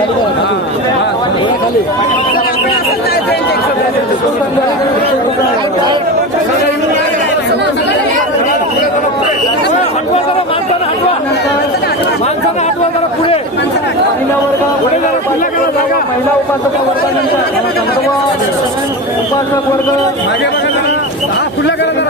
आहे, साईड द्यायची. माणसाला हटवा जरा पुढे महिला वर्ग महिला उपासक वर्गानंतर उपासक वर्ग मागे बघा जरा हा पुढल्या करा जरा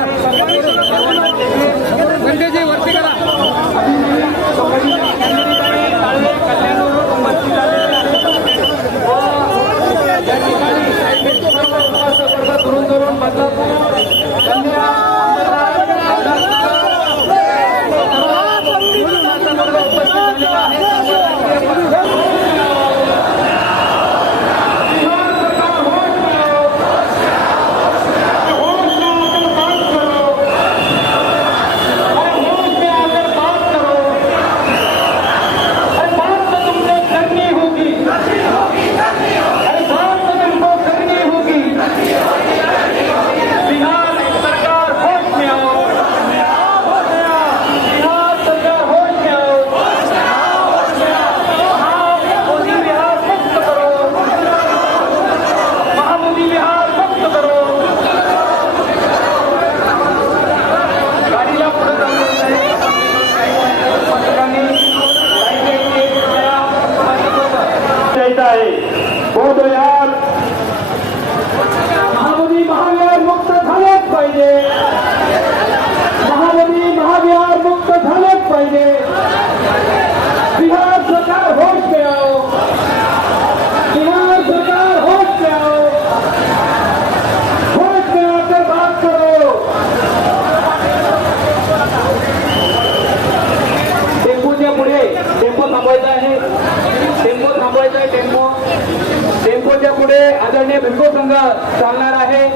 टेम्पोच्या आदरणीय भिको संघ चालणार आहे.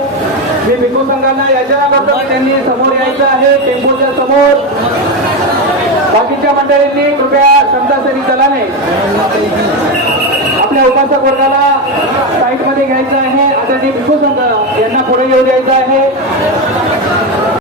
मी भिको संघांना याच्याबद्दल त्यांनी समोर यायचं आहे टेम्पोच्या समोर. बाकीच्या मंडळींनी कृपया संतासरी दलाने आपल्या उपासक वर्गाला साईटमध्ये घ्यायचं आहे. आदरणीय भिको संघ यांना पुढे येऊ द्यायचं आहे.